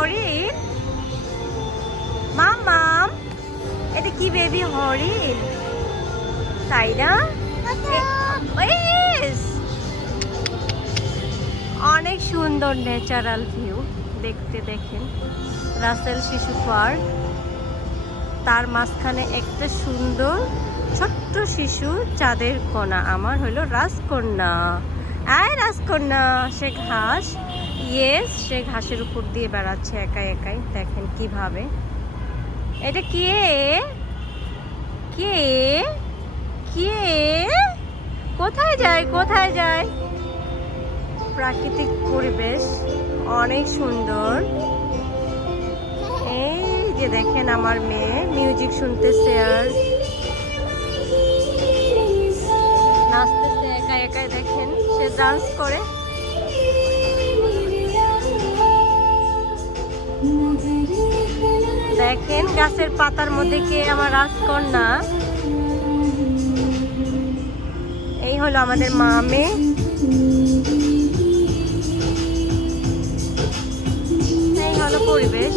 হরিণ? মাম মাম এটা কি বেবি হরিণ? তাই না? অনেক সুন্দর ন্যাচারাল ভিউ দেখতে দেখেন। রাসেল শিশু পার্ক তার মাঝখানে একটা সুন্দর ছোট্ট শিশু চাঁদের কণা। আমার হলো রাজকন্যা। আয় রাজকন্যা সে ঘাস। ইয়েস সে ঘাসের উপর দিয়ে বেড়াচ্ছে একাই একাই। দেখেন কীভাবে। এটা কে? কে? কে? কোথায় যায় কোথায় যায়? প্রাকৃতিক পরিবেশ অনেক সুন্দর। এই যে দেখেন আমার মেয়ে, মিউজিক শুনতেছে আর নাচতেছে একা একাই। দেখেন, সে ডান্স করে। দেখেন গাছের পাতার মধ্যে কে আমার রাজকন্যা? এই হলো আমাদের মামে এই হলো পরিবেশ।